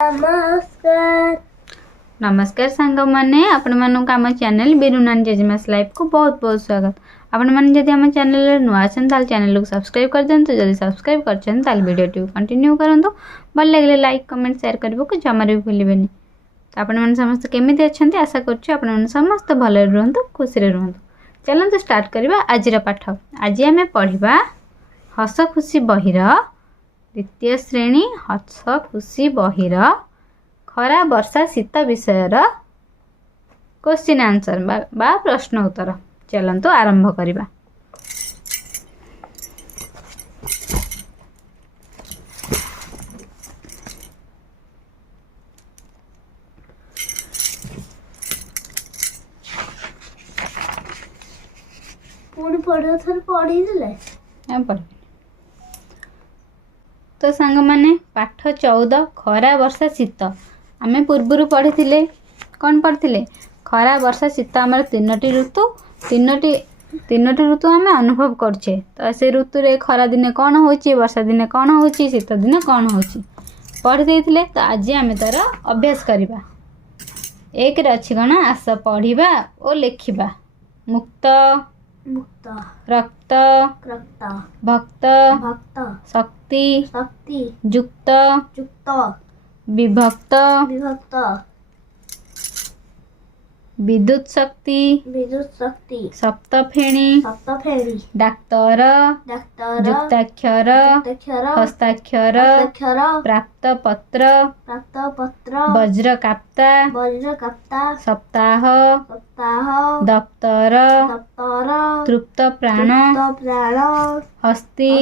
नमस्कार नमस्कार सांग मैंने आपण मानक आम चैनल बिरुनानी जेजेमास लाइफ को बहुत बहुत स्वागत। आपण मैंने जदि आम चैनल नुआ चैनल को सब्सक्राइब कर दिखाँ जब सब्सक्राइब कर वीडियो कंटिन्यू करूँ भल लगे लाइक कमेंट शेयर करने को जमार भी भूलें। तो आपण मैंने समस्त केमी अच्छा आशा कर समस्त भल रुहतु खुशी रुहतु। चलते स्टार्ट करवा आज पाठ। आज आम पढ़ा हस खुशी बहिर द्वितीय श्रेणी हस खुशी बहिर खरा वर्षा शीत विषयर क्वेश्चन आंसर बा प्रश्न उत्तर। चलंतु आरंभ करवा। तो सांग माने पाठ 14 खरा वर्षा शीत आमे पूर्व पढ़ी कौन पढ़ी खरा वर्षा शीत आमर तीनोटी ऋतु तीनोटी ऋतु आम अनुभव करछे। तो से ऋतु रे खरा दिने कौन होची वर्षा दिने कौन होची शीत दिने कौन होची पढ़ी देइथिले। तो आज आम तार अभ्यास करवा। एक रे अछि कौन आस पढ़िबा और लेखिबा। मुक्त मुक्त रक्त रक्त भक्त भक्त शक्ति शक्ति युक्त युक्त विभक्त विभक्त विद्युत शक्ति सप्तफेणी डाक्तर डाक्तर युक्ताक्षर हस्ताक्षर प्राप्त पत्र वज्रकाप्ता सप्ताह दप्तर तृप्त प्राण हस्ती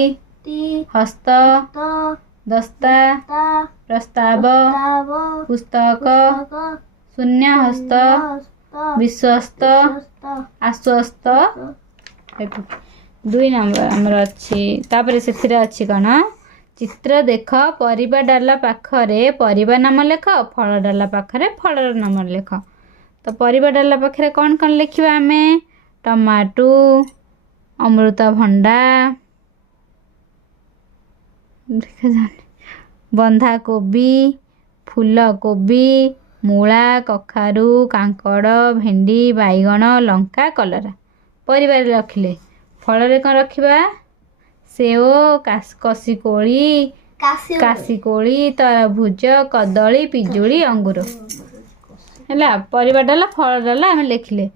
हस्त दस्ता प्रस्ताव पुस्तक शून्य हस्त विश्वस्त आश्वस्त। दुई नंबर आमर अच्छी तापर से अच्छी कौन चित्र देख परिबा डाला पाखरे परिबा नाम लेख फल डाला पाखरे फलर नाम लेख। तो परिबा डाला पाखरे कौन कौन लिखा आम टमाटो अमृतभंडा बंधाकोबी फूलकोबी मूला कखारू कांकड़ भेंडी बैगण लंका कलरा परिवार रखिले। फल कौन रखा सेओ काशीकोली तरभुज कदली पिजुली अंगूर है परिवार डाला फल डाला आम लिखिले।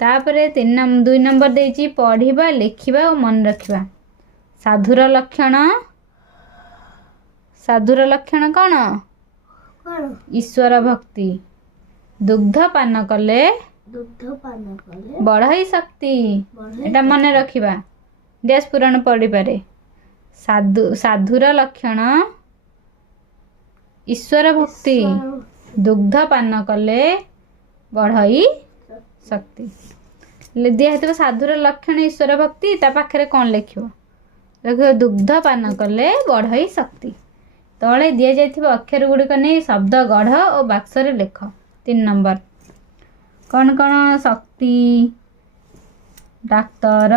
तापर 2 नंबर देछि पढ़िबा लिखिबा और मन रखिबा। साधुर लक्षण कौन ईश्वर भक्ति दुग्ध पान कले बढ़ई शक्ति एटा मन रखिबा। देश पुराण पढ़ी पारे साधुर लक्षण ईश्वर भक्ति दुग्ध पान कले बढ़ई शक्ति दिया है। साधुर लक्षण ईश्वर भक्ति ता पाखरे कौन लिखिबो देखो दुग्ध पान कले बढ़ई शक्ति। तले दि जाइथिबा अक्षर गुड़िक नहीं शब्द गढ़ और बाक्सरे लेख। 3 नंबर कौन कौन शक्ति डाक्तर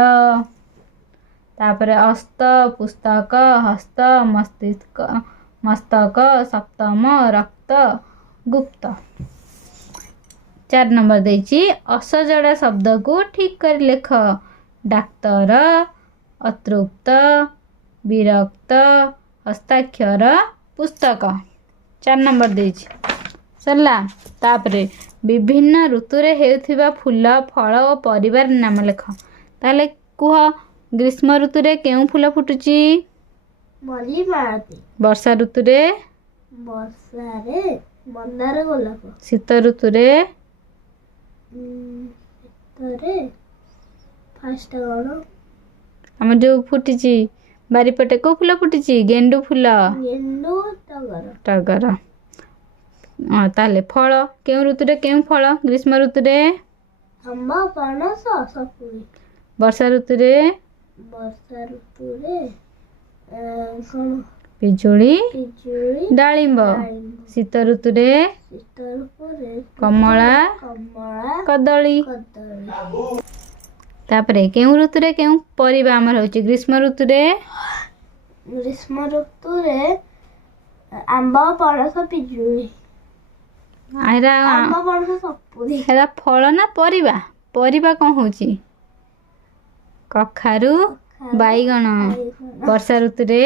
तापर अस्त पुस्तक हस्त मस्तक सप्तम रक्त गुप्त। 4 नंबर देछि असजड़ा शब्द को ठीक कर लेख डाक्तर अतृप्त विरक्त हस्ताक्षर पुस्तक। 4 नंबर देछि सरला। तापरे विभिन्न ऋतु रे हेउथिबा फूल फल और परिवार नाम लेख। ताले कुह ग्रीष्म ऋतु रे केउ फूल फुटुची वर्षा ऋतु रे मंदार गोलाप शीत ऋतु रे हम जो फुटिची बारीपटे को फूल फुटी गेंडू फूल टगर। ताले फल केउ ऋतु रे केउ फल ग्रीष्म ऋतु रे वर्षा ऋतु रे पिजुली डालिंब शीत ऋतु रे कमला कदली। तापरे केउ ऋतु रे केउ परिबा हमर होची ग्रीष्म ऋतु रे ଆମ୍ବ ପଣସ ପିଜୁଳି ଏରା ଆମ୍ବ ପଣସ ସପୁରି ଏରା ଫଳ ନା ପରିବା? ପରିବା କ'ଣ ହେଉଛି? କଖାରୁ, ବାଇଗଣ। ବର୍ଷା ଋତୁରେ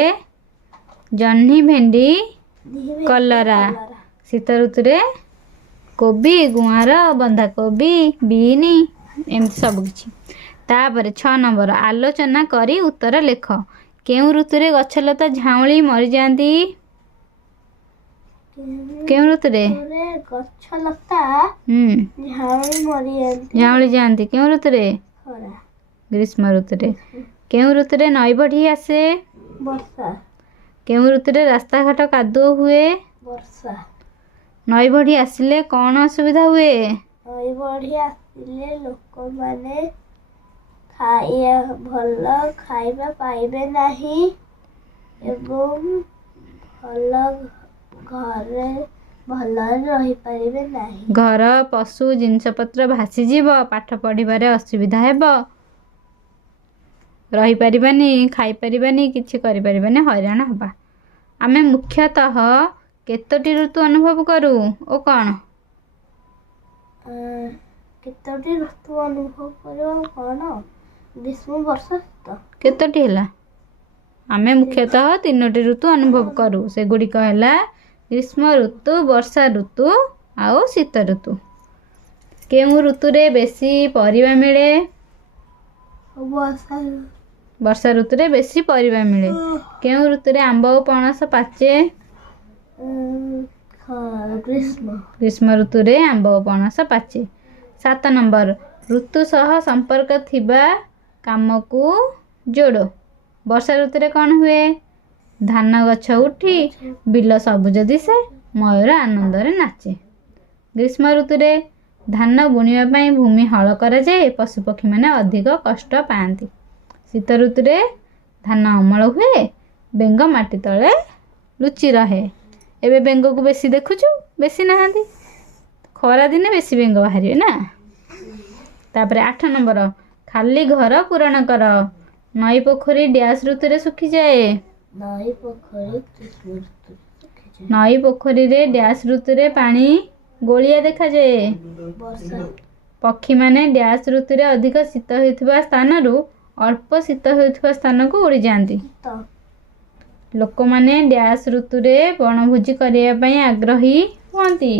ଜହ୍ନି, ଭେଣ୍ଡି, କଲରା। ଶୀତ ଋତୁରେ କୋବି, ଗୁଆଁର, ବନ୍ଧାକୋବି, ବିନ୍, ଏମିତି ସବୁ କିଛି। ତାପରେ 6 ନମ୍ବର, ଆଲୋଚନା କରି ଉତ୍ତର ଲେଖ। କେଉଁ ଋତୁରେ ଗଛଲତା ଝାଉଁଳି ମରିଯାଆନ୍ତି? କେଉଁ ଋତୁରେ ଗଛ ଲତା ଝାଉଁଳି ଯାଆନ୍ତି? କେଉଁ ଋତୁରେ? ଖରା ଗ୍ରୀଷ୍ମ ଋତୁରେ। କେଉଁ ଋତୁରେ ନଈ ବଢ଼ି ଆସେ? ବର୍ଷା କେଉଁ ଋତୁରେ ରାସ୍ତାଘାଟ କାଦୁଅ ହୁଏ? ବର୍ଷା ନଈ ବଢ଼ି ଆସିଲେ କ'ଣ ଅସୁବିଧା ହୁଏ? ନଈ ବଢ଼ି ଆସିଲେ ଲୋକମାନେ ଭଲ ଖାଇବା ପାଇବେ ନାହିଁ ଏବଂ ଘରେ ଭଲରେ ରହିପାରିବେ ନାହିଁ। ଘର, ପଶୁ, ଜିନିଷପତ୍ର ଭାସିଯିବ। ପାଠ ପଢ଼ିବାରେ ଅସୁବିଧା ହେବ। ରହିପାରିବାନି, ଖାଇପାରିବାନି, କିଛି କରିପାରିବାନି, ହଇରାଣ ହେବା। ଆମେ ମୁଖ୍ୟତଃ କେତୋଟି ଋତୁ ଅନୁଭବ କରୁ ଓ କ'ଣ? କେତୋଟି ଋତୁ ଅନୁଭବ କରିବା କ'ଣ? ଗ୍ରୀଷ୍ମ, ବର୍ଷା, ଶୀତ। କେତୋଟି ହେଲା? ଆମେ ମୁଖ୍ୟତଃ 3ଟି ଋତୁ ଅନୁଭବ କରୁ। ସେଗୁଡ଼ିକ ହେଲା ଗ୍ରୀଷ୍ମ ଋତୁ, ବର୍ଷା ଋତୁ ଆଉ ଶୀତ ଋତୁ। କେଉଁ ଋତୁରେ ବେଶୀ ପରିବା ମିଳେ? ବର୍ଷା ଋତୁରେ ବେଶୀ ପରିବା ମିଳେ। କେଉଁ ଋତୁରେ ଆମ୍ବ ଓ ପଣସ ପାଚେ? ଗ୍ରୀଷ୍ମ ଋତୁରେ ଆମ୍ବ ଓ ପଣସ ପାଚେ। 7 ନମ୍ବର, ଋତୁ ସହ ସମ୍ପର୍କ ଥିବା କାମକୁ ଯୋଡ଼। ବର୍ଷା ଋତୁରେ କ'ଣ ହୁଏ? ଧାନ ଗଛ ଉଠି ବିଲ ସବୁଜ ଦିଶେ, ମୟୂର ଆନନ୍ଦରେ ନାଚେ। ଗ୍ରୀଷ୍ମ ଋତୁରେ ଧାନ ବୁଣିବା ପାଇଁ ଭୂମି ହଳ କରାଯାଏ, ପଶୁପକ୍ଷୀମାନେ ଅଧିକ କଷ୍ଟ ପାଆନ୍ତି। ଶୀତ ଋତୁରେ ଧାନ ଅମଳ ହୁଏ, ବେଙ୍ଗ ମାଟି ତଳେ ଲୁଚି ରହେ। ଏବେ ବେଙ୍ଗକୁ ବେଶୀ ଦେଖୁଛୁ? ବେଶୀ ନାହାନ୍ତି। ଖରାଦିନେ ବେଶୀ ବେଙ୍ଗ ବାହାରିବେ ନା। ତାପରେ 8 ନମ୍ବର, ଖାଲି ଘର ପୂରଣ କର। ନଈ ପୋଖରୀ ଡ୍ୟାସ୍ ଋତୁରେ ଶୁଖିଯାଏ? ନଈ ପୋଖରୀରେ ଡ୍ୟାସ୍ ଋତୁରେ ପାଣି ଗୋଳିଆ ଦେଖାଯାଏ? ପକ୍ଷୀମାନେ ଡ୍ୟାସ୍ ଋତୁରେ ଅଧିକ ଶୀତ ହେଉଥିବା ସ୍ଥାନରୁ ଅଳ୍ପ ଶୀତ ହେଉଥିବା ସ୍ଥାନକୁ ଉଡ଼ିଯାଆନ୍ତି। ଲୋକମାନେ ଡ୍ୟାସ୍ ଋତୁରେ ବଣଭୋଜି କରିବା ପାଇଁ ଆଗ୍ରହୀ ହୁଅନ୍ତି?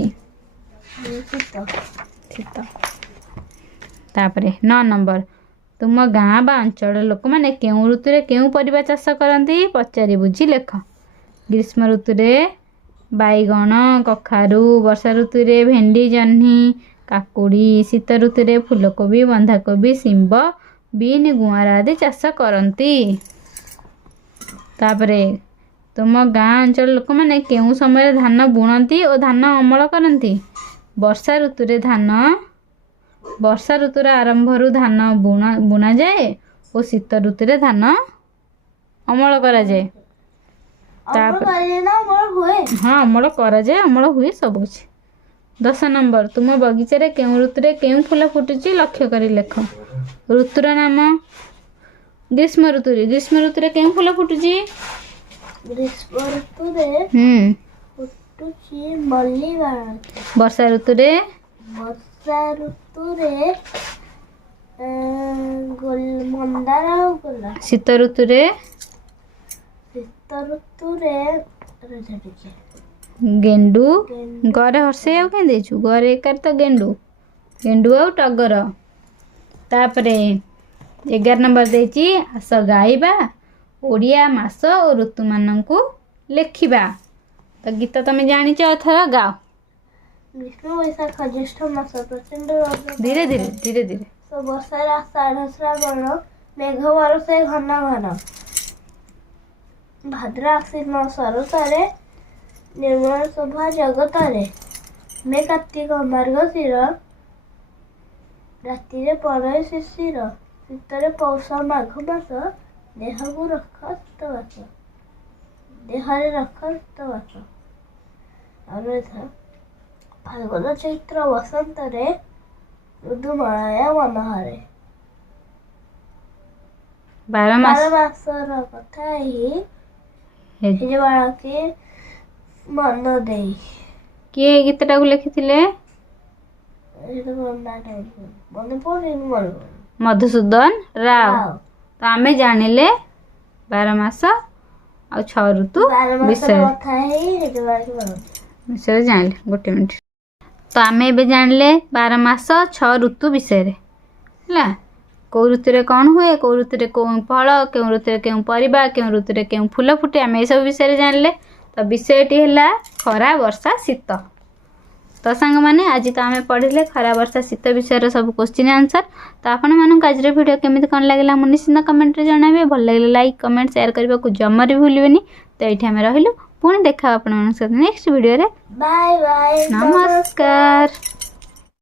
ଶୀତ। ତାପରେ 9 ନମ୍ବର, ତୁମ ଗାଁ ବା ଅଞ୍ଚଳର ଲୋକମାନେ କେଉଁ ଋତୁରେ କେଉଁ ପରିବା ଚାଷ କରନ୍ତି? ପଚାରି ବୁଝି ଲେଖ। ଗ୍ରୀଷ୍ମ ଋତୁରେ ବାଇଗଣ, କଖାରୁ। ବର୍ଷା ଋତୁରେ ଭେଣ୍ଡି, ଜହ୍ନି, କାକୁଡ଼ି। ଶୀତ ଋତୁରେ ଫୁଲକୋବି, ବନ୍ଧାକୋବି, ଶିମ୍ବ, ବିନ୍, ଗୁଆଁର ଆଦି ଚାଷ କରନ୍ତି। ତାପରେ ତୁମ ଗାଁ ଅଞ୍ଚଳର ଲୋକମାନେ କେଉଁ ସମୟରେ ଧାନ ବୁଣନ୍ତି ଓ ଧାନ ଅମଳ କରନ୍ତି? ବର୍ଷା ଋତୁର ଆରମ୍ଭରୁ ଧାନ ବୁଣାଯାଏ ଓ ଶୀତ ଋତୁରେ ଧାନ ଅମଳ କରାଯାଏ। ଅମଳ କରାଯାଏ, ଅମଳ ହୁଏ, ସବୁକିଛି। 10 ନମ୍ବର, ତୁମ ବଗିଚାରେ କେଉଁ ଋତୁରେ କେଉଁ ଫୁଲ ଫୁଟୁଛି ଲକ୍ଷ୍ୟ କରି ଲେଖ। ଋତୁର ନାମ। ଗ୍ରୀଷ୍ମ ଋତୁରେ କେଉଁ ଫୁଲ ଫୁଟୁଛି? ଗ୍ରୀଷ୍ମ ଋତୁରେ ଫୁଟୁଛି ମଲ୍ଲି ମାଳତୀ। ବର୍ଷା ଋତୁରେ ମନ୍ଦାର ଆଉ ଗୋଲାପ। ଶୀତ ଋତୁରେ ଗେଣ୍ଡୁ। ଗରେ ହର୍ଷେଇ ଆଉ କେମିତି ଦେଇଛୁ? ଗରେ ଏକାର ତ ଗେଣ୍ଡୁ ଆଉ ଟଗର। ତାପରେ 11 ନମ୍ବର ଦେଇଛି, ଆସ ଗାଇବା ଓଡ଼ିଆ ମାସ ଓ ଋତୁମାନଙ୍କୁ ଲେଖିବା। ତ ଗୀତ ତମେ ଜାଣିଛ, ଏଥର ଗାଅ। ଗ୍ରୀଷ୍ମ, ବୈଶାଖ, ଜ୍ୟେଷ୍ଠ ମାସ, ପ୍ରଚଣ୍ଡ ଧୀରେ ବର୍ଷାରେ ଆଷାଢ଼ ଶ୍ରାବଣ, ମେଘ ବରଷେ ଘନ ଘନ। ଭାଦ୍ର ଆଶ୍ୱିନ ଶରତରେ, ନିର୍ମଳ ଶୋଭା ଜଗତରେ। ମେ କାର୍ତ୍ତିକ ମାର୍ଗଶିର, ରାତିରେ ପଡ଼େ ଶିଶିର। ଶୀତରେ ପୌଷ ମାଘ ମାସ, ଦେହରେ ରଖ ଶୀତ ବାସ। ଆଉ ଫାଲ୍ଗୁନ ଚୈତ୍ର ବସନ୍ତରେ, ଋତୁମଳୟ ମନୋହରେ। 12 ମାସର କଥା ଏହି ବାଳକେ ମନ ଦେଇ କିଏ ଏଇ ଗୀତଟାକୁ ଲେଖିଥିଲେ? ମନେ ପଡୁନି ମଧୁସୂଦନ ରାଓ। ତ ଆମେ ଜାଣିଲେ 12 ମାସ ଆଉ 6 ଋତୁ ବିଷୟରେ ଜାଣିଲେ। ଗୋଟେ ମିନିଟ୍। ତ ଆମେ ଏବେ ଜାଣିଲେ 12 ମାସ 6 ଋତୁ ବିଷୟରେ ହେଲା। କେଉଁ ଋତୁରେ କ'ଣ ହୁଏ, କେଉଁ ଋତୁରେ କେଉଁ ଫଳ, କେଉଁ ଋତୁରେ କେଉଁ ପରିବା, କେଉଁ ଋତୁରେ କେଉଁ ଫୁଲ ଫୁଟେ, ଆମେ ଏସବୁ ବିଷୟରେ ଜାଣିଲେ। ତ ବିଷୟଟି ହେଲା ଖରା, ବର୍ଷା, ଶୀତ। ତ ସାଙ୍ଗମାନେ ଆଜି ତ ଆମେ ପଢ଼ିଲେ ଖରା, ବର୍ଷା, ଶୀତ ବିଷୟର ସବୁ କ୍ୱେଶ୍ଚିନ୍ ଆନ୍ସର୍। ତ ଆପଣମାନଙ୍କୁ ଆଜିର ଭିଡ଼ିଓ କେମିତି କ'ଣ ଲାଗିଲା ମୁଁ ନିଶ୍ଚିନ୍ତ କମେଣ୍ଟରେ ଜଣାଇବେ। ଭଲ ଲାଗିଲେ ଲାଇକ୍, କମେଣ୍ଟ, ସେୟାର କରିବାକୁ ଜମାରୁ ବି ଭୁଲିବେନି। ତ ଏଇଠି ଆମେ ରହିଲୁ, ପୁଣି ଦେଖା ଆପଣମାନଙ୍କ ସହିତ ନେକ୍ସଟ ଭିଡ଼ିଓରେ। ବାଏ ବାଏ, ନମସ୍କାର।